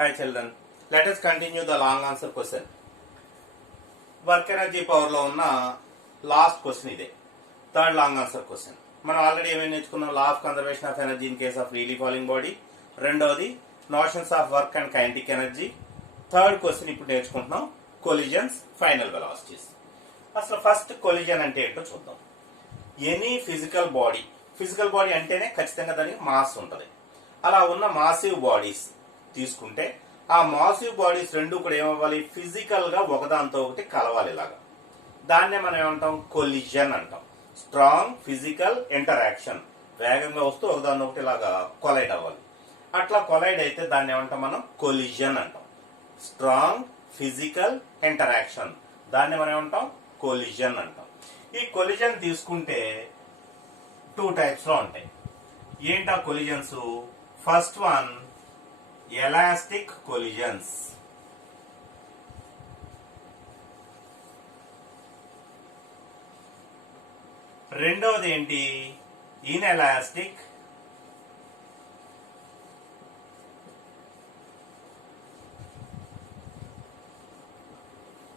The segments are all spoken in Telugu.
Hi children, let us continue the long answer question. Work energy power లో ఉన్న లాస్ట్ క్వశ్చన్ ఇదే, థర్డ్ లాంగ్ ఆన్సర్ క్వశ్చన్. మనం ఆల్రెడీ ఏమేమి నేర్చుకున్నాం? Law of conservation of energy in case of freely falling body, రెండోది notions of work and kinetic energy, third question ఇప్పుడు నేర్చుకుంటున్నాం కొలిజన్స్, ఫైనల్ వెలాసిటీస్. అసలు ఫస్ట్ కొలిజన్ అంటే ఏంటో చూద్దాం. ఎనీ ఫిజికల్ బాడీ అంటేనే ఖచ్చితంగా దానికి మాస్ ఉంటుంది. అలా ఉన్న మాసివ్ బాడీస్ తీసుకుంటే ఆ మాసివ్ బాడీస్ రెండు కూడా ఏమవ్వాలి? ఫిజికల్ గా ఒకదాంతో ఒకటి కలవాలి. ఇలాగా దాన్నే మనం ఏమంటాం? కొలిజన్ అంటాం. స్ట్రాంగ్ ఫిజికల్ ఇంటరాక్షన్, వేగంగా వస్తూ ఒకదాని ఒకటి ఇలాగా కొలైడ్ అవ్వాలి. అట్లా కొలైడ్ అయితే దాన్ని ఏమంటాం మనం? కొలిజన్ అంటాం. స్ట్రాంగ్ ఫిజికల్ ఇంటరాక్షన్, దాన్ని మనం ఏమంటాం? కొలిజన్ అంటాం. ఈ కొలిజన్ తీసుకుంటే 2 టైప్స్ లో ఉంటాయి. ఏంటా collisions? First one elastic collisions. రెండవది ఏంటి? Inelastic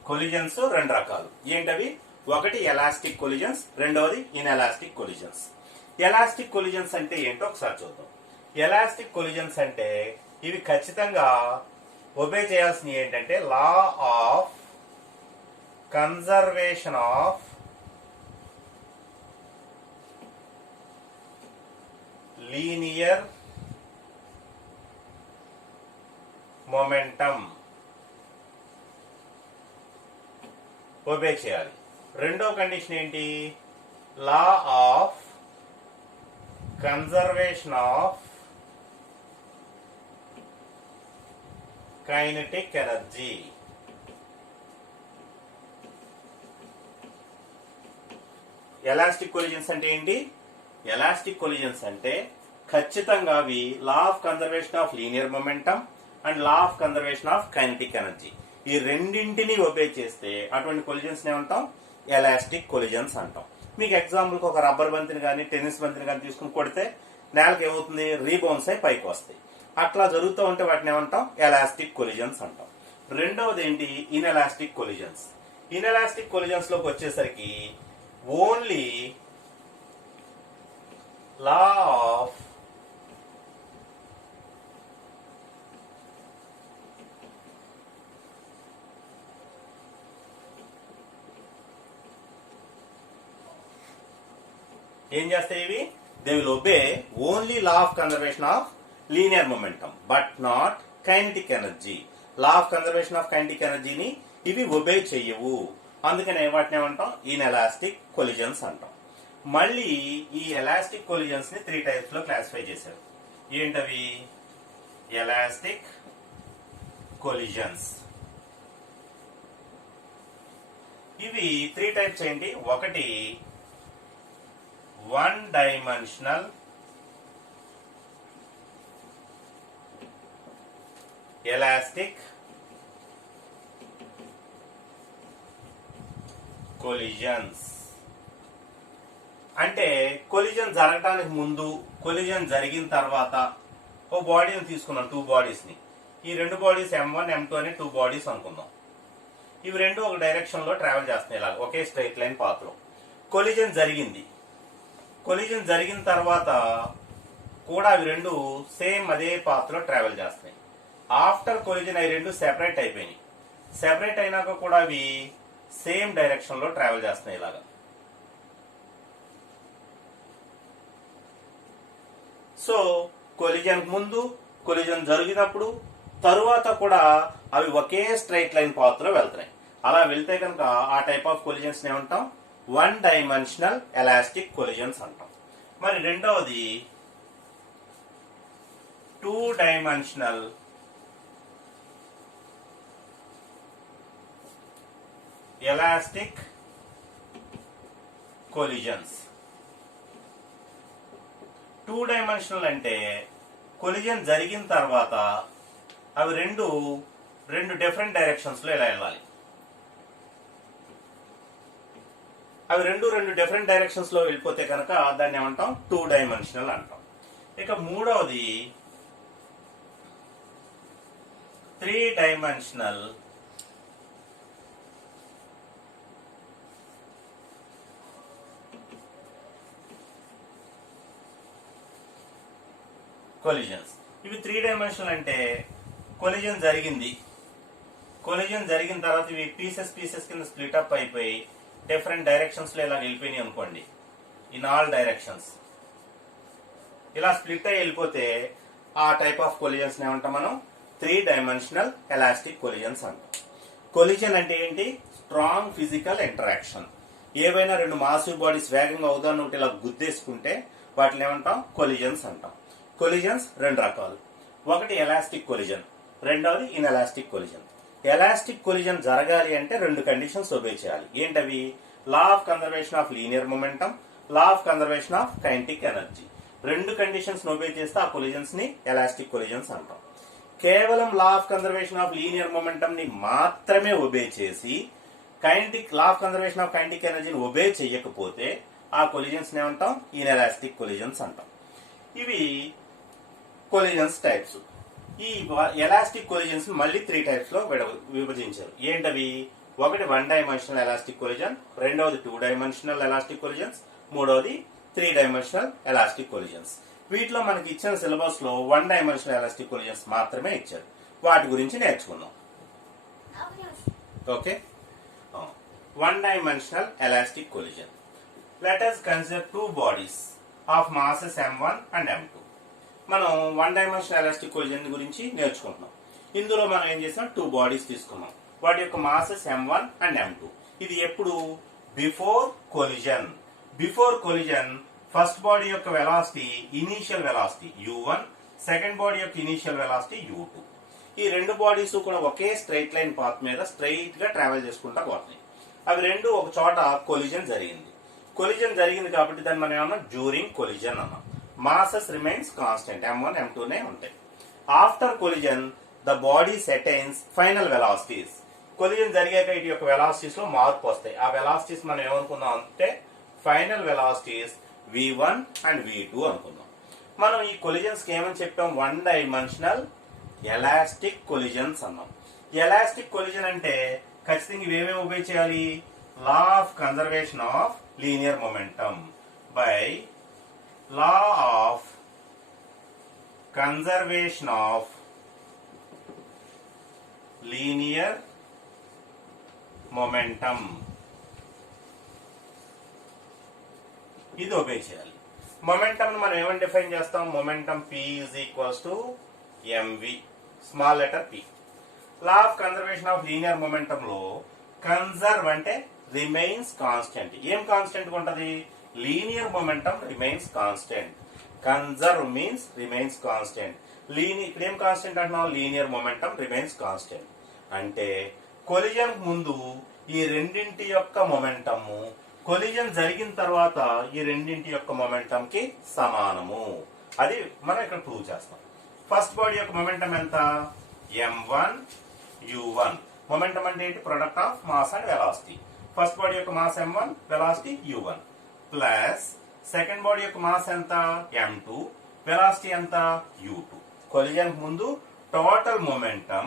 collisions. రెండు రకాలు ఏంటవి? ఒకటి ఎలాస్టిక్ కొలిజన్స్, రెండవది ఇన్ఎలాస్టిక్ కొలిజన్స్. ఎలాస్టిక్ కొలిజన్స్ అంటే ఏంటో ఒకసారి చూద్దాం. ఎలాస్టిక్ కొలిజన్స్ అంటే ఇవి ఖచ్చితంగా ఒబే చేయాల్సినవి ఏంటంటే లా of conservation of linear momentum obey చేయాలి. రెండో కండిషన్ ఏంటి? లా of conservation of kinetic energy. Elastic collisions అంటే ఏంటి? ఎలాస్టిక్ కొలిజన్స్ అంటే ఖచ్చితంగా అవి లా of conservation of linear momentum and law of conservation of kinetic energy, ఈ రెండింటిని ఒబే చేస్తే అటువంటి కొలిజన్స్ ఏమంటాం? ఎలాస్టిక్ కొలిజన్స్ అంటాం. మీకు ఎగ్జాంపుల్ ఒక రబ్బర్ బంతిని కానీ టెన్నిస్ బంతిని కానీ తీసుకుని కొడితే నేలకు ఏమవుతుంది? రీబౌన్స్ అయి పైకి వస్తాయి. అట్లా జరుగుతూ ఉంటే వాటిని ఏమంటాం? ఎలాస్టిక్ కొలిజన్స్ అంటాం. రెండవది ఏంటి? Inelastic collisions. ఇన్ఎలాస్టిక్ కొలిజన్స్ లోకి వచ్చేసరికి ఓన్లీ లా ఆఫ్ ఏం చేస్తాయి ఇవి? They will obey only law of conservation of linear momentum but not kinetic energy. Law of conservation of kinetic ఎనర్జీని ఇవి ఒబే చెయ్యవు. అందుకనే వాటిని ఏమంటాం? ఇన్ఎలాస్టిక్ కొలిజన్స్ అంటాం. మళ్ళీ ఈ ఎలాస్టిక్ కొలిజన్స్ ని 3 టైప్స్ లో క్లాసిఫై చేశారు. ఏంటవి? Elastic collisions. ఇవి 3 టైప్స్ ఏంటి? ఒకటి వన్ డైమెన్షనల్ ఎలాస్టిక్ కొలిజన్స్. అంటే కొలిజన్ జరగటానికి ముందు, కొలిజన్ జరిగిన తర్వాత ఓ బాడీని తీసుకున్నాం, 2 బాడీస్ ని. ఈ 2 బాడీస్ M1 M2 అనే 2 బాడీస్ అనుకుందాం. ఇవి రెండు ఒక డైరెక్షన్ లో ట్రావెల్ చేస్తున్నాయి, ఇలా ఒకే స్ట్రైట్ లైన్ పాత్ లో. కొలిజన్ జరిగింది. కొలిజన్ జరిగిన తర్వాత కూడా అవి రెండు సేమ్ అదే పాత్ లో ట్రావెల్ చేస్తున్నాయి. ఆఫ్టర్ కొలిజన్ అవి రెండు సెపరేట్ అయిపోయినాయి. సెపరేట్ అయినాక కూడా అవి సేమ్ డైరెక్షన్ లో ట్రావెల్ చేస్తున్నాయి ఇలాగా. సో కొలిజన్ ముందు, కొలిజన్ జరిగినప్పుడు, తరువాత కూడా అవి ఒకే స్ట్రైట్ లైన్ పాత్ లో వెళ్తున్నాయి. అలా వెళ్తే కనుక ఆ టైప్ ఆఫ్ కొలిజన్స్ ఏమంటాం? వన్ డైమెన్షనల్ ఎలాస్టిక్ కొలిజన్స్ అంటాం. మరి రెండవది 2 డైమెన్షనల్ ఎలాస్టిక్ కొలిజన్స్. 2 డైమెన్షనల్ అంటే కొలిజన్ జరిగిన తర్వాత అవి రెండు డిఫరెంట్ డైరెక్షన్స్ లో ఇలా వెళ్ళాలి. అవి రెండు డిఫరెంట్ డైరెక్షన్స్ లో వెళ్ళిపోతే కనుక దాన్ని ఏమంటాం? 2 డైమెన్షనల్ అంటాం. ఇక మూడవది 3-dimensional కొలిజన్స్. ఇవి 3-dimensional అంటే కొలిజన్ జరిగింది, కొలిజన్ జరిగిన తర్వాత ఇవి పీసెస్ కింద స్ప్లిట్ అప్ అయిపోయి డిఫరెంట్ డైరెక్షన్స్ లో ఇలా వెళ్ళిపోయినాయి అనుకోండి, ఇన్ ఆల్ డైరెక్షన్స్ ఇలా స్ప్లిట్ అయ్యి వెళ్ళిపోతే ఆ టైప్ ఆఫ్ కొలిజన్స్ ఏమంటాం మనం? 3-dimensional ఎలాస్టిక్ కొలిజన్స్ అంటాం. కొలిజన్ అంటే ఏంటి? Strong physical interaction. ఏవైనా రెండు మాసివ్ బాడీస్ వేగంగా అవుదాన్ని ఒకటి ఇలా గుద్దేసుకుంటే వాటిని ఏమంటాం? కొలిజన్స్ అంటాం. కొలిజన్స్ రెండు రకాలు, ఒకటి ఎలాస్టిక్ కొలిజన్, రెండవది ఇన్ఎలాస్టిక్ కొలిజన్. ఎలాస్టిక్ కొలిజన్ జరగాలి అంటే రెండు కండిషన్స్ ఒబే చేయాలి. ఏంటవి? లా of conservation of linear momentum, law of conservation of kinetic energy. రెండు కండిషన్స్ ఒబే చేస్తే ఆ కొలిజన్స్ ని ఎలాస్టిక్ కొలిజన్స్ అంటాం. కేవలం లా of conservation of linear momentum ని మాత్రమే ఒబే చేసి లా ఆఫ్ కన్జర్వేషన్ ఆఫ్ కైనెటిక్ ఎనర్జీని ఒబే చేయకపోతే ఆ కొలిజన్స్ ఏమంటాం? ఇన్ఎలాస్టిక్ కొలిజన్స్ అంటాం. ఇవి కొలిజన్స్ టైప్స్. ఈ ఎలాస్టిక్ కొలిజన్స్ మళ్ళీ 3 టైప్స్ లో విభజించారు. ఏంటవి? ఒకటి 1-dimensional ఎలాస్టిక్ కొలిజన్, రెండవది 2-dimensional ఎలాస్టిక్ కొలిజన్స్, మూడవది 3-dimensional ఎలాస్టిక్ కొలిజన్స్. వీటిలో మనకి ఇచ్చిన సిలబస్ లో 1-dimensional ఎలాస్టిక్ కొలిజన్స్ మాత్రమే ఇచ్చారు. వాటి గురించి నేర్చుకుందాం. Okay, 1-dimensional elastic collision. Let us consider two bodies of masses m1 and m2. మనం 1-dimensional elastic collision గురించి నేర్చుకుంటున్నాం. ఇందులో మనం ఏం చేసాం? 2 బాడీస్ తీసుకున్నాం. వాటి యొక్క మాసెస్ m1 అండ్ m2. ఇది ఎప్పుడు? Before collision. Before collision first body యొక్క velocity initial velocity u1, second body యొక్క ఇనీషియల్ వెలాసిటీ u2. ఈ రెండు బాడీస్ కూడా ఒకే స్ట్రైట్ లైన్ పాత్ మీద స్ట్రైట్ గా ట్రావెల్ చేసుకుంటా పోతున్నాయి. అవి రెండు ఒక చోట కొలిజన్ జరిగింది. కొలిజన్ జరిగింది కాబట్టి దాన్ని మనం ఏమన్నా? డ్యూరింగ్ కొలిజన్ అన్నాం. Masses remains constant, m1 m2 నే ఉంటాయి. After collision the bodies attains final velocities. Collision జరిగాక ఇటు యొక్క వెలాసిటీస్ లో మార్పు వస్తాయి. ఆ వెలాసిటీస్ మనం ఏమనుకుందాం అంటే final velocities v1 and v2 అనుకుందాం. మనం ఈ కొలిజన్స్ కి ఏమని చెప్పాం? 1-dimensional ఎలాస్టిక్ కొలిజన్స్ అన్నాం. ఎలాస్టిక్ కొలిజన్ అంటే ఖచ్చితంగా ఇవేమేమి ఒబే చేయాలి? Law of conservation of linear momentum by law of conservation of linear momentum, ఇది ఒబే చేయాలి. మొమెంటం మనం ఏమని డిఫైన్ చేస్తాం? Momentum p is equals to mv, small letter p. Law of conservation of linear momentum లో కన్జర్వ్ అంటే రిమైన్స్ కాన్స్టెంట్. ఏం కాన్స్టెంట్ ఉంటది? Linear momentum remains constant. Conserve means remains constant. ఇక్కడ ఏం కాన్స్టెంట్ అంటున్నాం? Linear momentum remains constant. అంటే కొలిజన్ ముందు ఈ రెండింటి యొక్క మొమెంటము కొలిజన్ జరిగిన తర్వాత ఈ రెండింటి యొక్క మొమెంటం కి సమానము. అది మనం ఇక్కడ ప్రూవ్ చేస్తాం. ఫస్ట్ బాడీ యొక్క మొమెంటం ఎంత? m1 u1. మొమెంటం అంటే ఏంటి? Product of mass and velocity. First body యొక్క mass m1, velocity u1, plus second body యొక్క మాస్ ఎంత? m2, వెలాసిటీ ఎంత? u2. కొలిజన్ ముందు టోటల్ మొమెంటం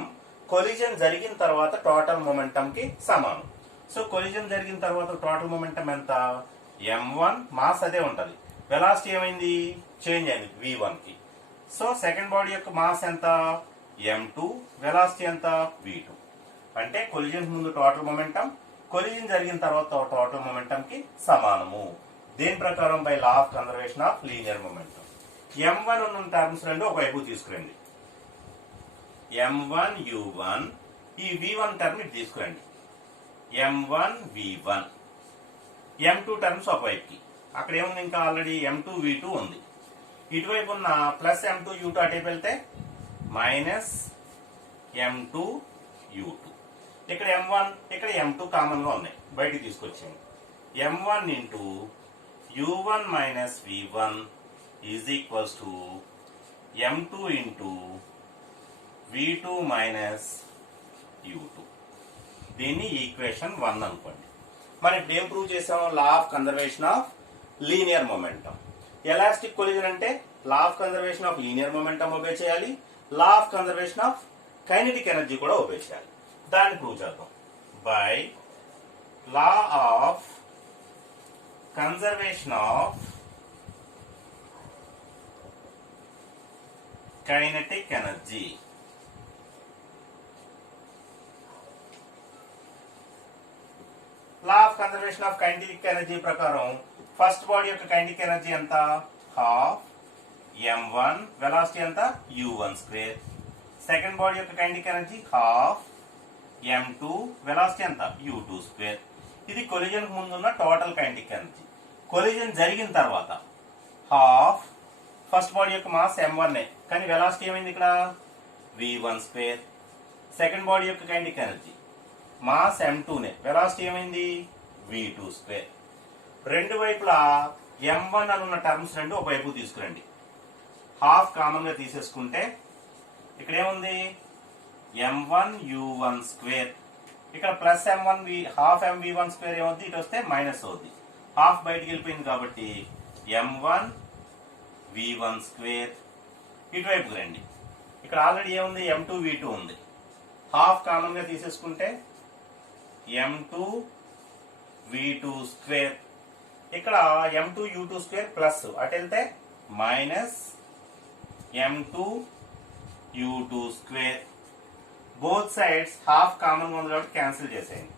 కొలిజన్ జరిగిన తర్వాత టోటల్ మొమెంటం కి సమానం. సో కొలిజన్ జరిగిన తర్వాత టోటల్ మొమెంటం ఎంత? m1, మాస్ అదే ఉంటది, వెలాసిటీ ఏమైంది? చేంజ్ అయింది v1 కి. సో సెకండ్ బాడీ యొక్క మాస్ ఎంత? m2, వెలాసిటీ ఎంత? v2. అంటే కొలిజన్ ముందు టోటల్ మొమెంటం కొలిజన్ జరిగిన తర్వాత టోటల్ మొమెంటం కి సమానము. దేని ప్రకారం? By law of conservation of linear momentum. m1 ఉన్న టర్మ్స్ రెండు ఒకవైపు తీసుకురండి. m1 u1, ఈ v1 టర్మ్ ఇటు తీసుకురండి. m1 v1, m2 terms ఒకవైపుకి. అక్కడ ఏముంది? ఇంకా ఆల్రెడీ m2 v2 ఉంది. ఇటువైపు ఉన్న ప్లస్ m2 u2 అటేపు వెళ్తే మైనస్ m2 u2. ఇక్కడ m1 ఇక్కడ m2 కామన్ గా ఉన్నాయి, బయటికి తీసుకొచ్చాము. m1 into u1 minus v1 is equals to m2 into v2 minus u2. దీన్ని ఈక్వేషన్ 1 అనుకోండి. మనం ఇప్పుడు ఏం ప్రూవ్ చేసాం? Law of conservation of linear momentum. Elastic collision అంటే law of conservation of linear momentum obey చేయాలి, law of conservation of kinetic energy కూడా ఒబే చేయాలి. దాన్ని ప్రూవ్ చేద్దాం. By law of conservation of kinetic energy. Law of conservation of kinetic energy ప్రకారం ఫస్ట్ బాడీ యొక్క కైనెటిక్ ఎనర్జీ ఎంత? హాఫ్ m1, వెలాసిటీ ఎంత? u1 square. సెకండ్ బాడీ యొక్క kinetic energy half m2, velocity ఎంత? u2 square. ఇది కొలిజన్ కు ముందున్న టోటల్ కైనెటిక్ ఎనర్జీ. కొలిజన్ జరిగిన తర్వాత హాఫ్ ఫస్ట్ బాడీ యొక్క మాస్ m1 కానీ వెలాసిటీ ఏమైంది ఇక్కడ? v1 square. సెకండ్ బాడీ యొక్క kinetic energy mass m2 velocity ఏమైంది? v2 square. రెండు వైపులా m1 అనున్న టర్మ్స్ రెండు ఒక వైపు తీసుకురండి. హాఫ్ కామన్ గా తీసేసుకుంటే ఇక్కడ ఏముంది? m1 u1 square. ఇక్కడ plus m1 half mv1 square ఏమవుద్ది? ఇటు వస్తే మైనస్ అవుద్ది. హాఫ్ బయటికి వెళ్ళిపోయింది కాబట్టి m1 v1 స్క్వేర్. ఇటువైపుకి రండి. ఇక్కడ ఆల్రెడీ ఏముంది? m2 v2 ఉంది. హాఫ్ కామన్ గా తీసేసుకుంటే m2 v2 స్క్వేర్. ఇక్కడ m2 u2 స్క్వేర్ ప్లస్ అటు వెళ్తే minus m2 u2 square. Both sides half common గా ఉంది కాబట్టి క్యాన్సిల్ చేసేయండి.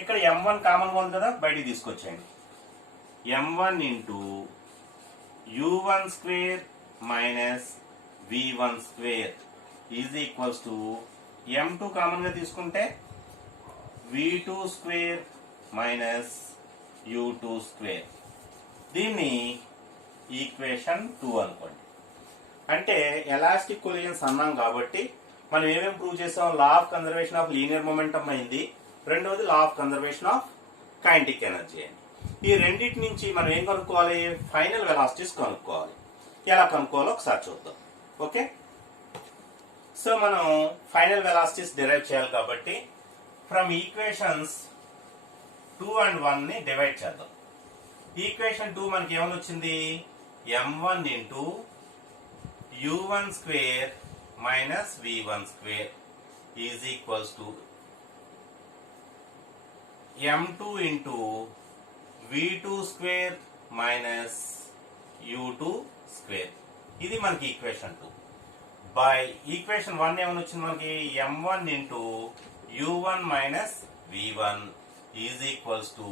ఇక్కడ m1 కామన్ గా ఉంది కదా, బయటికి తీసుకొచ్చేయండి. m1 into u1 square minus v1 square is equals to m2 common గా తీసుకుంటే v2 square minus u2 square. దీన్ని ఈక్వేషన్ 2 అనుకోండి. అంటే ఎలాస్టిక్ కొలిజన్స్ అన్నాం కాబట్టి మనం ఏమేమి ప్రూవ్ చేసాం? Law of conservation of linear momentum అయింది. రెండవది లా of conservation of kinetic energy అయింది. ఈ రెండింటి నుంచి మనం ఏం కనుక్కోవాలి? ఫైనల్ వెలాసిటీస్ కనుక్కోవాలి. ఎలా కనుక్కోవాలో ఒకసారి చూద్దాం. ఓకే, సో మనం ఫైనల్ వెలాసిటీస్ డిరైవ్ చేయాలి కాబట్టి ఫ్రమ్ ఈక్వేషన్స్ 2 and 1 ని డివైడ్ చేద్దాం. ఈక్వేషన్ 2 మనకి ఏమని వచ్చింది? m1 into u1 square minus v1 square is equals to m2 into v2 square minus u2 square. ఇది మనకి ఈక్వేషన్ 2. బై ఈక్వేషన్ 1 ఏమని వచ్చింది మనకి? m1 into u1 minus v1 is equals to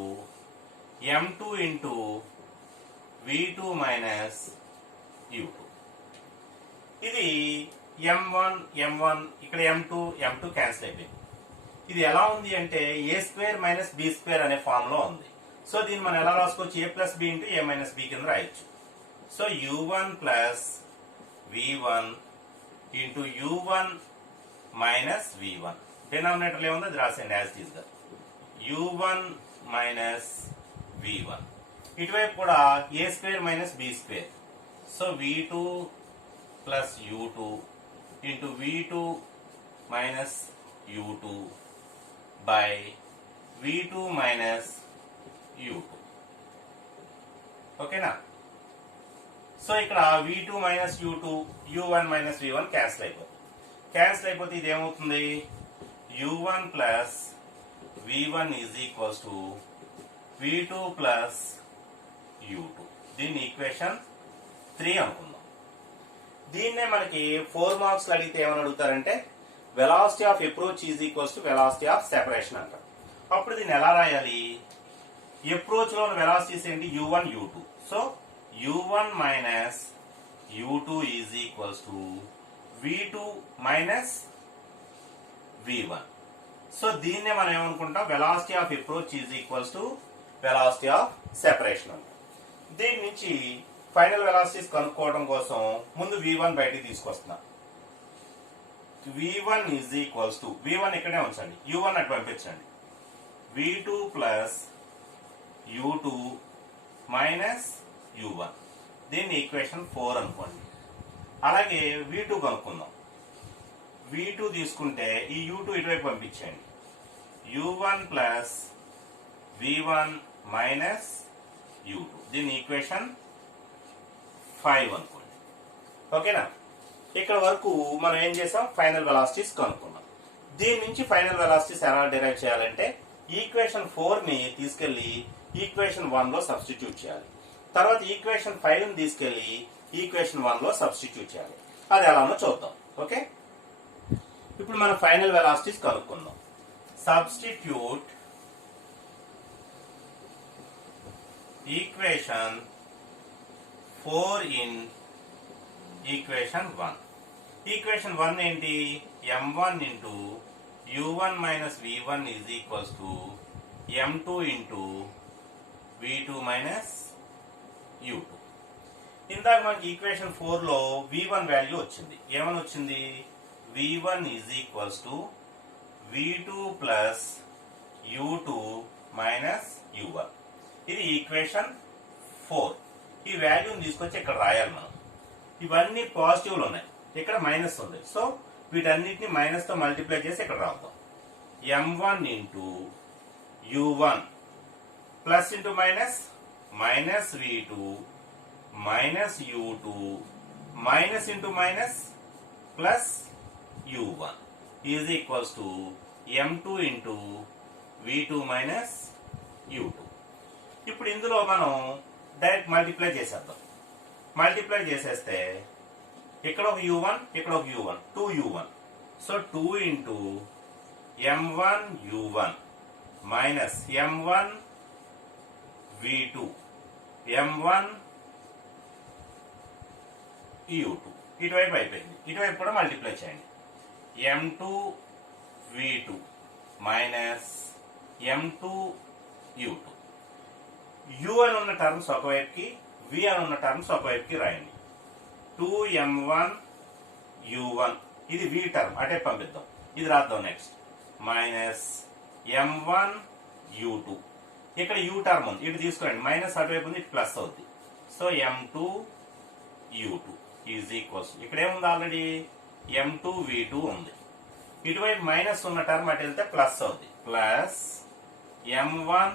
m2 into v2 minus u2. ఇది m1 ఇక్కడ m2 క్యాన్సిల్ అయిపోయింది. ఇది ఎలా ఉంది అంటే a square minus b square అనే ఫామ్ లో ఉంది. సో దీన్ని మనం ఎలా రాసుకోవచ్చు? a plus b into a minus b కింద రాయొచ్చు. So u1 plus v1 into u1 minus v1. Denominator ఏముందో అది రాసేయండి యాజ్ ఇట్ ఈస్ గా. u1 minus v1. ఇటువైపు కూడా a square minus b square. So v2 plus u2 into v2 minus u2 by v2 minus u2. ఓకేనా? సో ఇక్కడ v2 minus u2 u1 minus v1 cancel అయిపోతే ఇది ఏమవుతుంది? u1 plus v1 is equals to v2 plus u2. దీన్ని ఈక్వేషన్ 3 అనుకుందాం. దీన్నే మనకి 4 మార్క్స్ అడిగితే ఏమని అడుగుతారంటే velocity of approach is equals to velocity of separation అంటారు. అప్పుడు దీన్ని ఎలా రాయాలి? అప్రోచ్ లో వెలాసిటీస్ ఏంటి? u1 u2. So u1 minus u2 is equals to v2 minus v1. So దీన్నే మనం ఏమనుకుంటాం? Velocity of approach is equals to velocity of separation అంటాం. దీని నుంచి ఫైనల్ వెలాసిటీస్ కనుక్కోవడం కోసం ముందు v1 బయటికి తీసుకొస్తున్నా. v1 is equals to v1 ఇక్కడే ఉంచండి, u1 అటు పంపించండి. v2 plus u2 minus u1. దీన్ని ఈక్వేషన్ 4 అనుకోండి. అలాగే v2 కనుక్కుందాం. v2 తీసుకుంటే ఈ u2 ఇటువైపు పంపించండి. u1 plus v1 minus u2. దీని ఈక్వేషన్ 5 అనుకోండి. ఓకేనా? ఇక్కడ వరకు మనం ఏం చేసాం, ఫైనల్ వెలాసిటీస్ కనుక్కున్నాం. దీని నుంచి ఫైనల్ వెలాసిటీస్ ఎలా డిరైవ్ చేయాలంటే ఈక్వేషన్ 4 ని తీసుకెళ్లి ఈక్వేషన్ 1 లో సబ్స్టిట్యూట్ చేయాలి. తర్వాత ఈక్వేషన్ 5 ని తీసుకెళ్లి ఈక్వేషన్ 1 లో సబ్స్టిట్యూట్ చేయాలి. అది ఎలానో చూద్దాం. ఓకే, ఇప్పుడు మనం ఫైనల్ వెలాసిటీస్ కనుక్కుందాం. Substitute equation 4 in equation 1. Equation 1 ఏంటి, m1 into u1 minus v1 is equals to m2 into v2 minus u2. ఇందాక మనకి ఈక్వేషన్ 4 లో v1 వాల్యూ వచ్చింది. ఏమని వచ్చింది, v1 is equals to v2 plus u2 minus u1. ఇది ఈక్వేషన్ 4. ఈ వాల్యూని తీసుకొచ్చి ఇక్కడ రాయాలి మనం. ఇవన్నీ పాజిటివ్లు ఉన్నాయి, ఇక్కడ మైనస్ ఉంది. సో వీటన్నిటిని మైనస్ తో మల్టిప్లై చేసి ఇక్కడ రాద్దాం. m1 into u1 plus into minus minus v2 minus u2 minus into minus plus u1 is equals to m2 into v2 minus u2. ఇప్పుడు ఇందులో మనం డైరెక్ట్ మల్టిప్లై చేసేద్దాం. మల్టిప్లై చేసేస్తే ఇక్కడ ఒక u1, ఇక్కడ ఒక u1, 2u1. So 2 into m1 u1 minus m1 v2 m1 u2. ఇటువైపు అయిపోయింది, ఇటువైపు కూడా మల్టిప్లై చేయండి. m2 v2 minus m2 u2. u అని ఉన్న టర్మ్స్ ఒకవైపుకి, v అని ఉన్న టర్మ్స్ ఒకవైపుకి రాయండి. 2m1 u1 ఇది v టర్మ్, అటే పంపిద్దాం. ఇది రాద్దాం నెక్స్ట్. Minus m1 u2. ఇక్కడ u టర్మ్ ఉంది, ఇటు తీసుకురండి. మైనస్ అటువైపు ఉంది, ఇటు ప్లస్ అవుతుంది. So m2 u2 is equals, ఇక్కడ ఏముంది ఆల్రెడీ m2 v2 ఉంది. ఇటువైపు మైనస్ ఉన్న టర్మ్ అటు వెళ్తే ప్లస్ అవుతుంది. Plus m1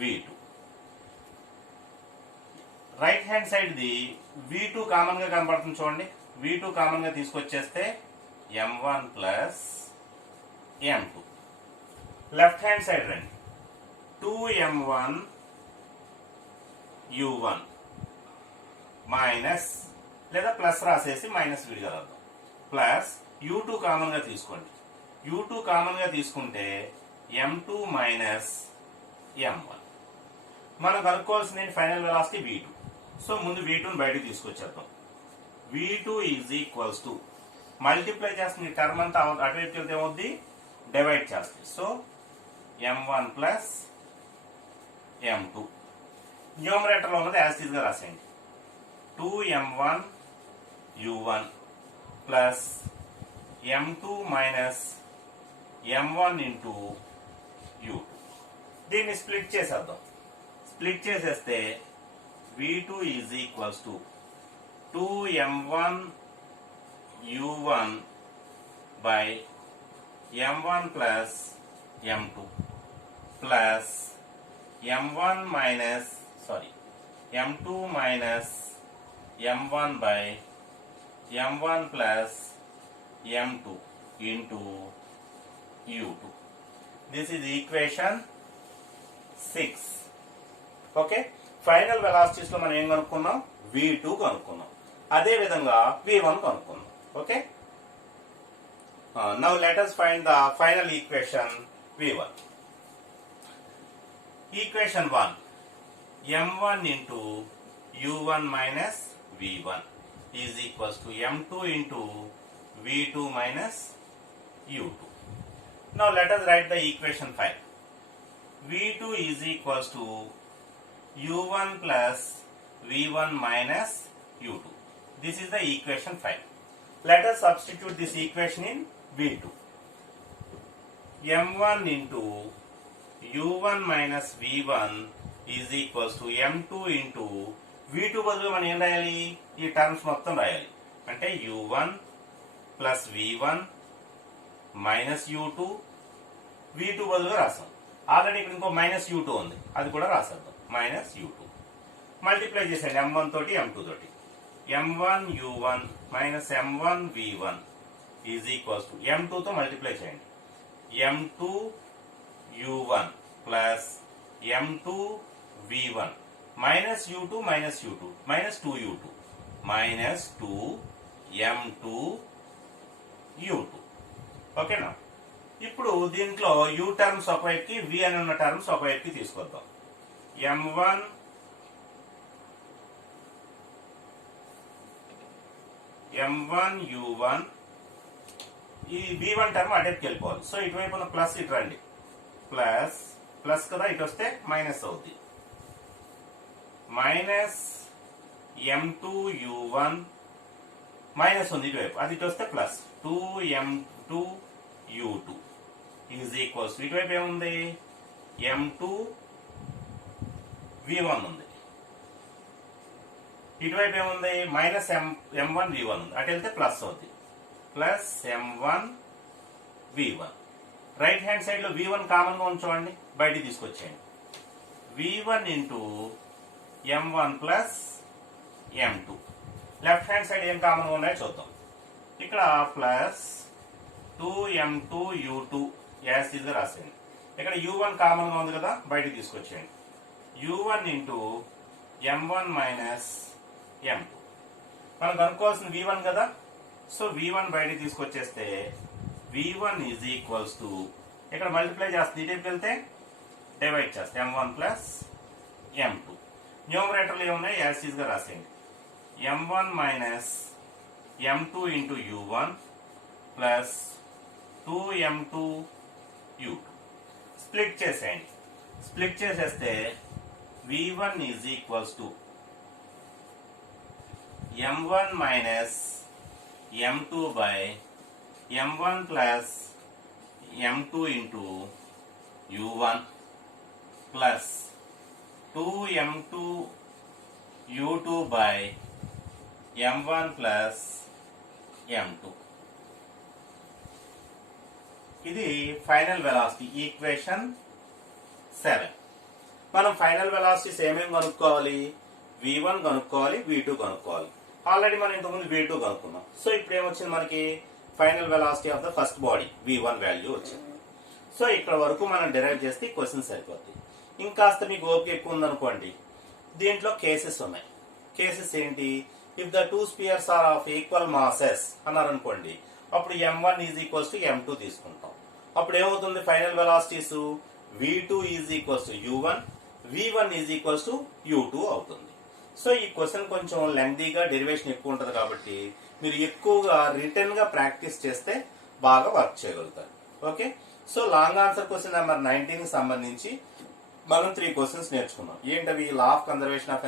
v2. Right hand side the v2 common గా కనబడుతుంది చూడండి. v2 కామన్ గా తీసుకొచ్చేస్తే m1 plus m2. Left hand side రండి. 2m1 u1 మైనస్, లేదా ప్లస్ రాసేసి మైనస్ విడిగా రాద్దాం. ప్లస్ u2 కామన్ గా తీసుకోండి. u2 కామన్ గా తీసుకుంటే m2 మైనస్ m1. మనం కనుక్కోవాల్సిన ఫైనల్ వెలాసిటీ v2. సో ముందు v2 ని బయటకు తీసుకొచ్చేద్దాం. v2 is equals to, multiply చేస్తుంది టర్మ్ అంతా అటువైపు వెళ్తే ఏమవుద్ది, డివైడ్ చేస్తుంది. So m1 plus m2. Numerator లో ఉన్నది యాజ్ గా రాసేయండి. 2m1 u1 plus m2 minus m1 into u2. దీన్ని స్ప్లిట్ చేసేద్దాం. స్ప్లిట్ చేసేస్తే v2 is equals to 2m1 u1 by m1 plus m2 plus m1 minus m2 minus m1 by m1 plus m2 into u2. This is equation 6. Okay, final velocities లో మనం ఏం కనుక్కున్నాం, v2 కనుక్కున్నాం. అదే విధంగా v1 కనుక్కున్నాం. Okay, now let us find the final equation v1. Equation 1, m1 into u1 minus v1 is equals to m2 into v2 minus u2. Now let us write the equation 5. v2 is equals to u1 plus v1 minus u2. This is the equation 5. Let us substitute this equation in v2. m1 into u1 minus v1 is equals to m2 into v2 బదులు మనం ఏం రాయాలి, ఈ టర్మ్స్ మొత్తం రాయాలి. అంటే u1 plus v1 minus u2, v2 బదులుగా రాసాం. ఆల్రెడీ ఇక్కడ ఇంకో మైనస్ u2 ఉంది, అది కూడా రాసేద్దాం. మైనస్ u2 మల్టిప్లై చేసేయండి m1 తోటి m2 తోటి. m1 u1 minus m1 v1 is equals to m2 తో మల్టిప్లై చేయండి. m2 u1 plus m2 v1 minus u2 minus u2 minus 2u2 minus 2m2 u2. ఓకేనా? ఇప్పుడు దీంట్లో u టర్మ్స్ ఒకవైపుకి v అని ఉన్న టర్మ్స్ ఒకవైపుకి తీసుకొద్దాం. m1 u1 ఈ v1 టర్మ్ అటెప్కి వెళ్ళిపోవాలి. సో ఇటువైపు ఉన్న ప్లస్ ఇటు రండి, ప్లస్ ప్లస్ కదా, ఇటు వస్తే మైనస్ అవుద్ది. మైనస్ m2 u1 మైనస్ ఉంది ఇటువైపు, అది ఇటు వస్తే plus 2m2 u2 is equals ఇటువైపు ఏముంది, m2 v1 ఉంది, ఇటువైపు ఏముంది మైనస్ m1 v1 ఉంది, అటు వెళ్తే ప్లస్ అవుతుంది, plus m1 v1. Right hand side లో v1 కామన్ గా ఉంచండి, బయటికి తీసుకొచ్చేయండి. v1 into m1 plus m2. Left hand side ఏం కామన్ గా ఉన్నాయో చూద్దాం. ఇక్కడ plus 2m2 u2 as is రాసేయండి. ఇక్కడ u1 కామన్ గా ఉంది కదా, బయటికి తీసుకొచ్చేయండి. u1 into m1 minus m2. మనం కనుక్కోవాల్సింది v1 కదా, సో v1 బయటికి తీసుకొచ్చేస్తే v1 ఈజ్ ఈక్వల్స్ టు ఇక్కడ మల్టిప్లై చేస్తే ఇటువైపు వెళ్తే డివైడ్ చేస్తే m1 ప్లస్ m2. న్యూమరేటర్లు ఏమున్నాయి యాజ్ ఇస్ గా రాసేయండి. m1 minus m2 into u1 plus 2m2 u2. Split చేసేయండి. స్ప్లిట్ చేసేస్తే v1 is equals to m1 minus m2 by m1 plus m2 into u1 plus 2m2 u2 by m1 plus m2. ఇది ఫైనల్ వెలాసిటీ ఈక్వేషన్ 7. మనం ఫైనల్ వెలాసిటీస్ ఏమేమి కనుక్కోవాలి, v1 కనుక్కోవాలి, v2 కనుక్కోవాలి. ఆల్రెడీ మనం ఇంతకుముందు v2 కనుక్కున్నాం. సో ఇప్పుడు ఏమొచ్చింది మనకి, final velocity of the first body v1 value వచ్చింది. సో ఇక్కడ వరకు మనం డిరైవ్ చేస్తే క్వశ్చన్ సరిపోద్ది. ఇంకాస్త మీకు ఓపిక ఎక్కువ ఉందనుకోండి, దీంట్లో కేసెస్ ఉన్నాయి. కేసెస్ ఏంటి, if the two spheres are of equal masses అన్నారనుకోండి, అప్పుడు m1 is equals to m2 తీసుకుంటాం. అప్పుడు ఏమవుతుంది, final velocities v2 is equals to u1, v1 is equals to u2 అవుతుంది. సో ఈ క్వశ్చన్ కొంచెం లెంగ్తీగా డెరివేషన్ ఎక్కువ ఉంటుంది కాబట్టి మీరు ఎక్కువగా రిటర్న్ గా ప్రాక్టీస్ చేస్తే బాగా వర్క్ చేయగలుగుతారు. Okay, so long answer question number 19 కి సంబంధించి మనం 3 క్వశ్చన్స్ నేర్చుకున్నాం. ఏంటవి, లా ఆఫ్ కన్జర్వేషన్ ఆఫ్